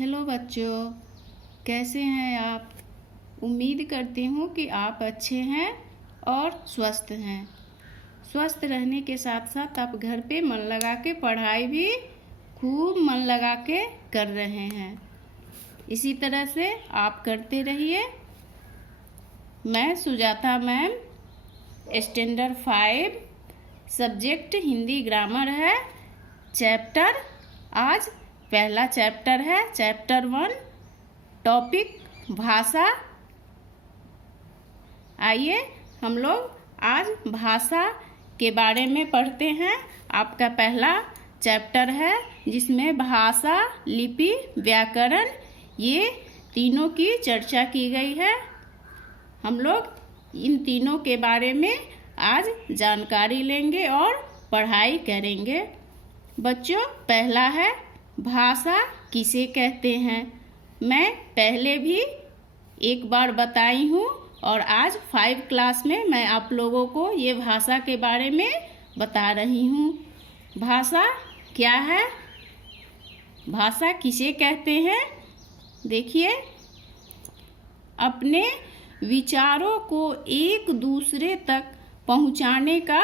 Hello बच्चों, कैसे हैं आप। उम्मीद करती हूँ कि आप अच्छे हैं और स्वस्थ हैं। स्वस्थ रहने के साथ साथ आप घर पे मन लगा के पढ़ाई भी खूब मन लगा के कर रहे हैं। इसी तरह से आप करते रहिए। मैं Sujata ma'am, standard 5 subject Hindi grammar है। चैप्टर आज पहला चैप्टर है, चैप्टर 1, टॉपिक भाषा। आइए हम लोग आज भाषा के बारे में पढ़ते हैं। आपका पहला चैप्टर है जिसमें भाषा, लिपि, व्याकरण ये तीनों की चर्चा की गई है। हम लोग इन तीनों के बारे में आज जानकारी लेंगे और पढ़ाई करेंगे। बच्चों, पहला है भाषा किसे कहते हैं। मैं पहले भी एक बार बताई हूँ और आज 5 क्लास में मैं आप लोगों को ये भाषा के बारे में बता रही हूँ। भाषा क्या है, भाषा किसे कहते हैं। देखिए, अपने विचारों को एक दूसरे तक पहुँचाने का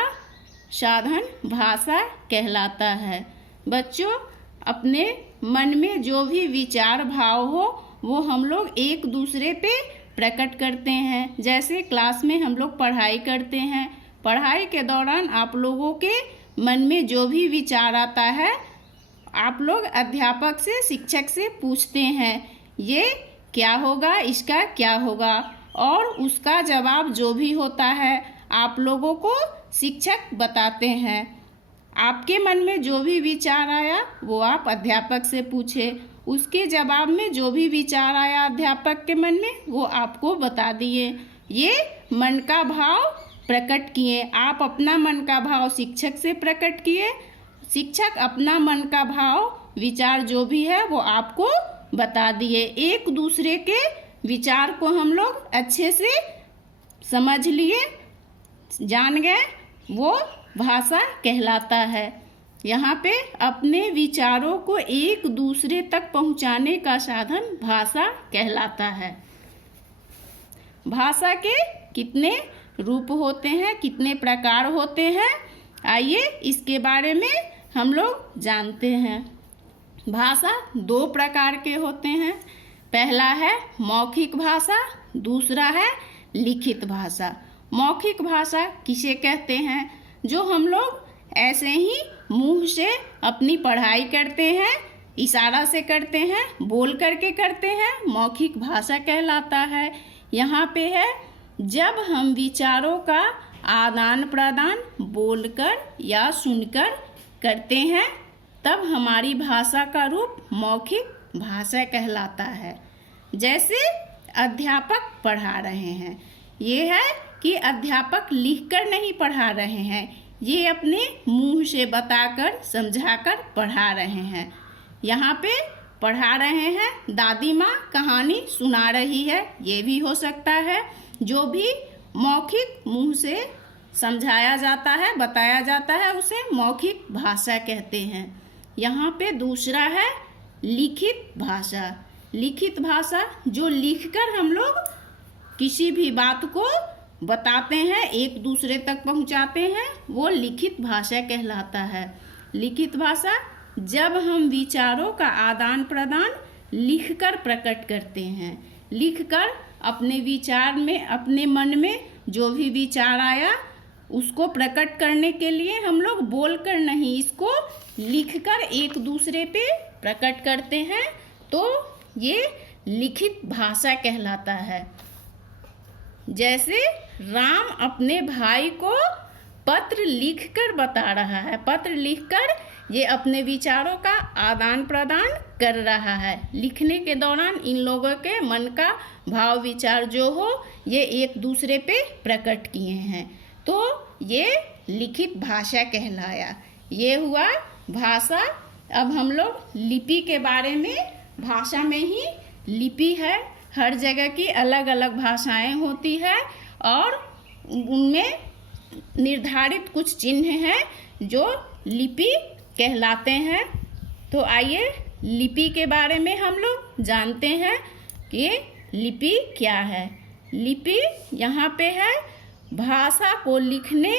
साधन भाषा कहलाता है। बच्चों, अपने मन में जो भी विचार भाव हो वो हम लोग एक दूसरे पे प्रकट करते हैं। जैसे क्लास में हम लोग पढ़ाई करते हैं, पढ़ाई के दौरान आप लोगों के मन में जो भी विचार आता है आप लोग अध्यापक से, शिक्षक से पूछते हैं ये क्या होगा, इसका क्या होगा, और उसका जवाब जो भी होता है आप लोगों को शिक्षक बताते हैं। आपके मन में जो भी विचार आया वो आप अध्यापक से पूछे, उसके जवाब में जो भी विचार आया अध्यापक के मन में वो आपको बता दिए। ये मन का भाव प्रकट किए। आप अपना मन का भाव शिक्षक से प्रकट किए, शिक्षक अपना मन का भाव विचार जो भी है वो आपको बता दिए। एक दूसरे के विचार को हम लोग अच्छे से समझ लिए, जान गए, वो भाषा कहलाता है। यहाँ पे अपने विचारों को एक दूसरे तक पहुँचाने का साधन भाषा कहलाता है। भाषा के कितने रूप होते हैं, कितने प्रकार होते हैं, आइए इसके बारे में हम लोग जानते हैं। भाषा 2 प्रकार के होते हैं। पहला है मौखिक भाषा, दूसरा है लिखित भाषा। मौखिक भाषा किसे कहते हैं, जो हम लोग ऐसे ही मुंह से अपनी पढ़ाई करते हैं, इशारा से करते हैं, बोल करके करते हैं, मौखिक भाषा कहलाता है। यहाँ पे है जब हम विचारों का आदान प्रदान बोलकर या सुनकर करते हैं तब हमारी भाषा का रूप मौखिक भाषा कहलाता है। जैसे अध्यापक पढ़ा रहे हैं, ये है कि अध्यापक लिखकर नहीं पढ़ा रहे हैं, ये अपने मुंह से बताकर समझाकर पढ़ा रहे हैं। यहाँ पे पढ़ा रहे हैं, दादी माँ कहानी सुना रही है, ये भी हो सकता है। जो भी मौखिक मुंह से समझाया जाता है, बताया जाता है, उसे मौखिक भाषा कहते हैं। यहाँ पे दूसरा है लिखित भाषा। लिखित भाषा जो लिखकर हम लोग किसी भी बात को बताते हैं, एक दूसरे तक पहुंचाते हैं, वो लिखित भाषा कहलाता है। लिखित भाषा जब हम विचारों का आदान प्रदान लिखकर प्रकट करते हैं, लिखकर अपने विचार में, अपने मन में जो भी विचार आया उसको प्रकट करने के लिए हम लोग बोलकर नहीं, इसको लिखकर एक दूसरे पे प्रकट करते हैं, तो ये लिखित भाषा कहलाता है। जैसे राम अपने भाई को पत्र लिखकर बता रहा है, पत्र लिखकर ये अपने विचारों का आदान प्रदान कर रहा है। लिखने के दौरान इन लोगों के मन का भाव विचार जो हो ये एक दूसरे पे प्रकट किए हैं, तो ये लिखित भाषा कहलाया। ये हुआ भाषा। अब हम लोग लिपि के बारे में, भाषा में ही लिपि है, हर जगह की अलग अलग भाषाएं होती है और उनमें निर्धारित कुछ चिन्ह हैं जो लिपि कहलाते हैं। तो आइए लिपि के बारे में हम लोग जानते हैं कि लिपि क्या है। लिपि यहाँ पे है भाषा को लिखने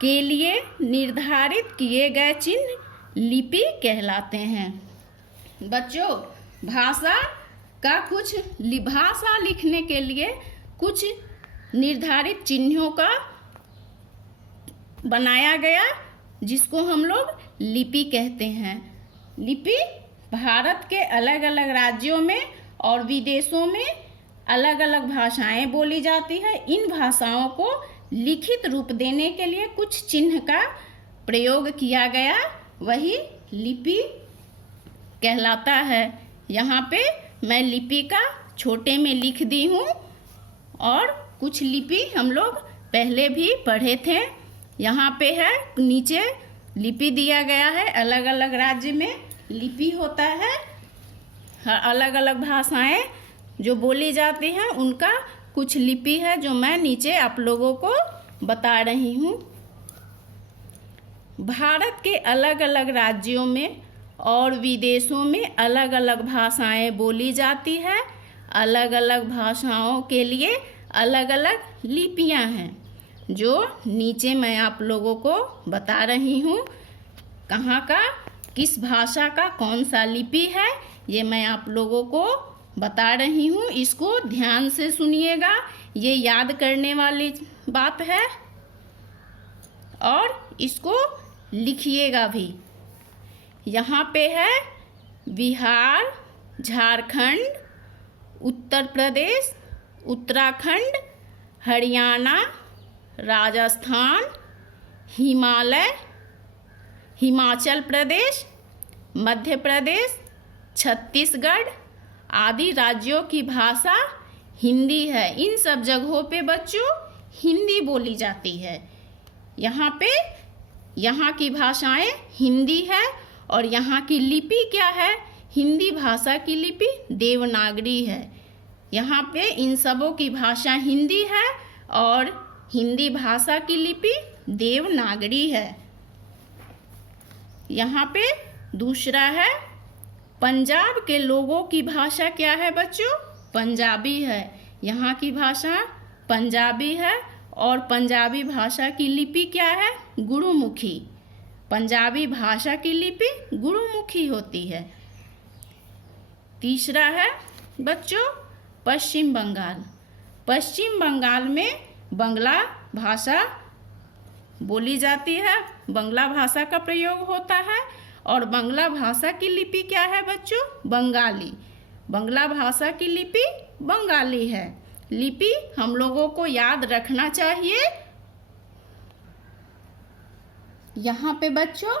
के लिए निर्धारित किए गए चिन्ह लिपि कहलाते हैं। बच्चों, भाषा लिखने के लिए कुछ निर्धारित चिन्हों का बनाया गया, जिसको हम लोग लिपि कहते हैं। लिपि भारत के अलग अलग राज्यों में और विदेशों में अलग अलग भाषाएं बोली जाती है। इन भाषाओं को लिखित रूप देने के लिए कुछ चिन्ह का प्रयोग किया गया, वही लिपि कहलाता है। यहाँ पे मैं लिपि का छोटे में लिख दी हूँ, और कुछ लिपि हम लोग पहले भी पढ़े थे। यहाँ पे है, नीचे लिपि दिया गया है। अलग अलग राज्य में लिपि होता है। अलग अलग भाषाएं जो बोली जाती हैं उनका कुछ लिपि है, जो मैं नीचे आप लोगों को बता रही हूँ। भारत के अलग अलग राज्यों में और विदेशों में अलग अलग भाषाएं बोली जाती है। अलग अलग भाषाओं के लिए अलग अलग लिपियां हैं, जो नीचे मैं आप लोगों को बता रही हूँ। कहाँ का, किस भाषा का कौन सा लिपि है, ये मैं आप लोगों को बता रही हूँ। इसको ध्यान से सुनिएगा, ये याद करने वाली बात है, और इसको लिखिएगा भी। यहाँ पे है बिहार, झारखंड, उत्तर प्रदेश, उत्तराखंड, हरियाणा, राजस्थान, हिमाचल प्रदेश, मध्य प्रदेश, छत्तीसगढ़ आदि राज्यों की भाषा हिंदी है। इन सब जगहों पे बच्चों हिंदी बोली जाती है। यहाँ की भाषाएं हिंदी है, और यहाँ की लिपि क्या है? हिंदी भाषा की लिपि देवनागरी है। यहाँ पे इन सबों की भाषा हिंदी है, और हिंदी भाषा की लिपि देवनागरी है। यहाँ पे दूसरा है, पंजाब के लोगों की भाषा क्या है बच्चों? पंजाबी है। यहाँ की भाषा पंजाबी है, और पंजाबी भाषा की लिपि क्या है? गुरुमुखी। पंजाबी भाषा की लिपि गुरुमुखी होती है। तीसरा है बच्चों पश्चिम बंगाल। पश्चिम बंगाल में बंगला भाषा बोली जाती है, बंगला भाषा का प्रयोग होता है, और बंगला भाषा की लिपि क्या है बच्चों? बंगाली। बंगला भाषा की लिपि बंगाली है। लिपि हम लोगों को याद रखना चाहिए। यहाँ पे बच्चों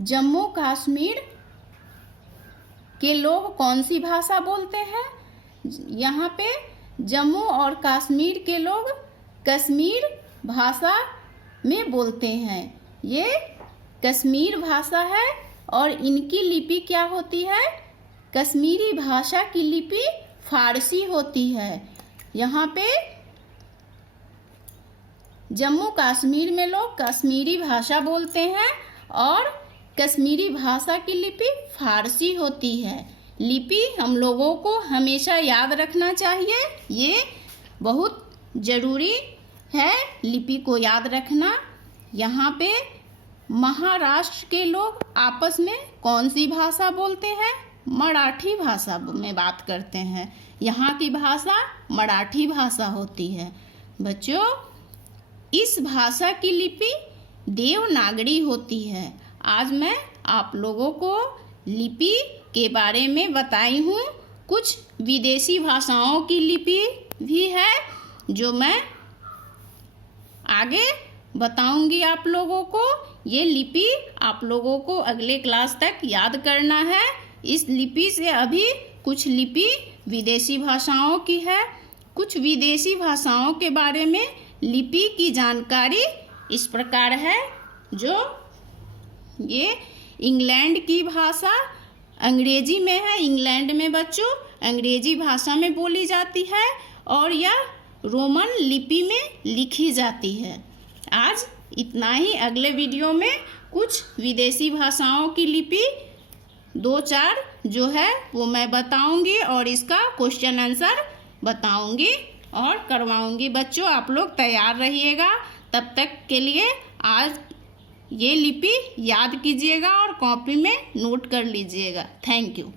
जम्मू कश्मीर के लोग कौन सी भाषा बोलते हैं? यहाँ पे जम्मू और कश्मीर के लोग कश्मीर भाषा में बोलते हैं। ये कश्मीर भाषा है, और इनकी लिपि क्या होती है? कश्मीरी भाषा की लिपि फारसी होती है। यहाँ पे जम्मू कश्मीर में लोग कश्मीरी भाषा बोलते हैं, और कश्मीरी भाषा की लिपि फारसी होती है। लिपि हम लोगों को हमेशा याद रखना चाहिए, ये बहुत ज़रूरी है लिपि को याद रखना। यहाँ पे महाराष्ट्र के लोग आपस में कौन सी भाषा बोलते हैं? मराठी भाषा में बात करते हैं। यहाँ की भाषा मराठी भाषा होती है। बच्चों, इस भाषा की लिपि देवनागरी होती है। आज मैं आप लोगों को लिपि के बारे में बताई हूँ। कुछ विदेशी भाषाओं की लिपि भी है, जो मैं आगे बताऊंगी आप लोगों को। ये लिपि आप लोगों को अगले क्लास तक याद करना है। इस लिपि से अभी कुछ लिपि विदेशी भाषाओं की है। कुछ विदेशी भाषाओं के बारे में लिपि की जानकारी इस प्रकार है। जो ये इंग्लैंड की भाषा अंग्रेजी में है। इंग्लैंड में बच्चों अंग्रेजी भाषा में बोली जाती है, और यह रोमन लिपि में लिखी जाती है। आज इतना ही। अगले वीडियो में कुछ विदेशी भाषाओं की लिपि दो चार जो है वो मैं बताऊंगी और इसका क्वेश्चन आंसर बताऊंगी और करवाऊंगी। बच्चों आप लोग तैयार रहिएगा। तब तक के लिए आज ये लिपि याद कीजिएगा और कॉपी में नोट कर लीजिएगा। Thank you.